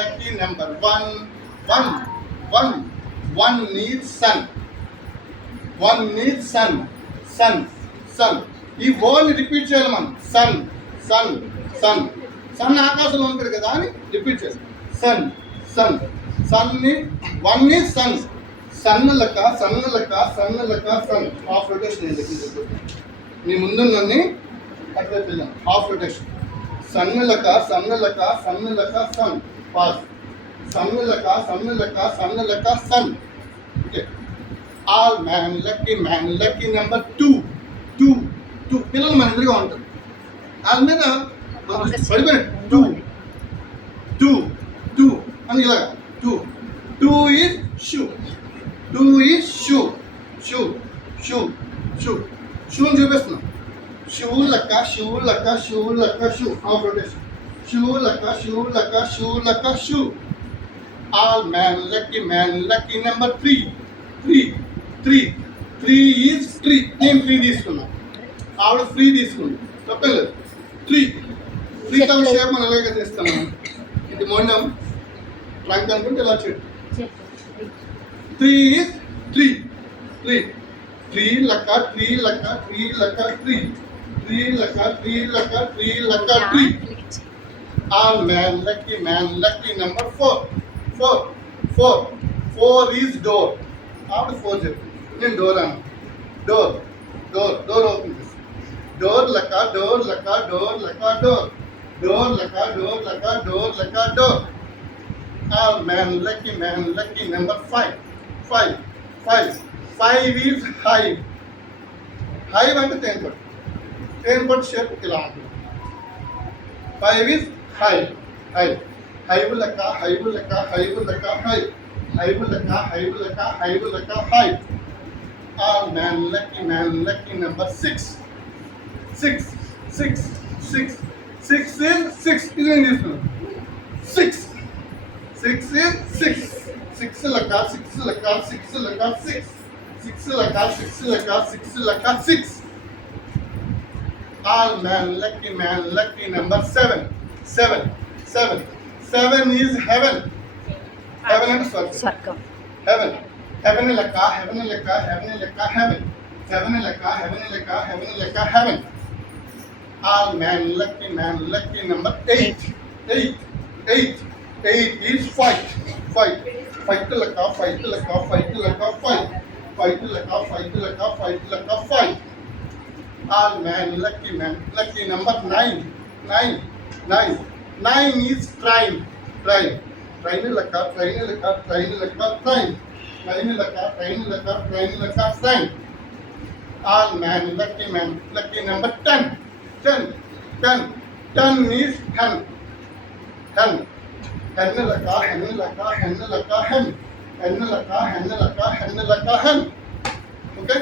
lucky number. One needs sun. One needs sun. Sun. ఈ వర్డ్ని రిపీట్ చేయాలి మనం. సన్ ఆకాశంలో ఉంటుంది కదా అని రిపీట్ చేయాలి. సన్ని వన్ ఈజ్ సన్. సన్నలక సన్. హాఫ్ రొటేషన్ ఏంటి నీ ముందున్నన్ని అట్లా పిల్లం. Half rotation. సన్నలక సన్. పాస్. సన్నలక సన్. ఓకే. ఆల్ మ్యాన్ లక్కీ నెంబర్ 2. పిల్లలు మన ఎదురుగా ఉంటారు. వాళ్ళ మీద పడిపోయినట్టు 2 అని ఇలాగా 2 ఈజ్ షూ. 2 ఈజ్ షూ అని చూపిస్తున్నాం. షూ లెక్క షూ. Half rotation. షూ లెక్క షూ. ఆల్ మ్యాన్ లక్కీ నెంబర్ 3 ఈజ్ ట్రీ. నేను 3 తీసుకున్నాను, ఆవిడ 3 తీసుకుంది. తప్పలేదు. 3 తమ షేప్ మనం ఎలాగ చేస్తాము. ఇది మొండం ట్రంక్ అనుకుంటే ఇలా చెట్టు. 3 ఈజ్ ట్రీ. లెక్క ట్రీ. ఆల్ మ్యాన్ లక్కీ నెంబర్ 4 ఈజ్ డోర్. ఆవిడ 4 చెప్పి నేను డోర్ అన్నా. డోర్ ఓపెన్ చేస్తాను. డోర్ లెక్క door. All man lucky number 5 is hive. Hive అంటే టెన్ పట్ షేప్ ఇలా ఉంటుంది. 5 is hive. Hive లెక్క hive. All man lucky number 6 is 6. ఇది నేను తీసుకున్నాను. 6 is 6 లెక్క 6. All man lucky number 7 is heaven. అంటే స్వర్గం. heaven లెక్క heaven. All man lucky number 8 is fight లెక్క fight. All man lucky number 9 is train లెక్క train. All man lucky number 10 is hen లెక్క hen. Okay.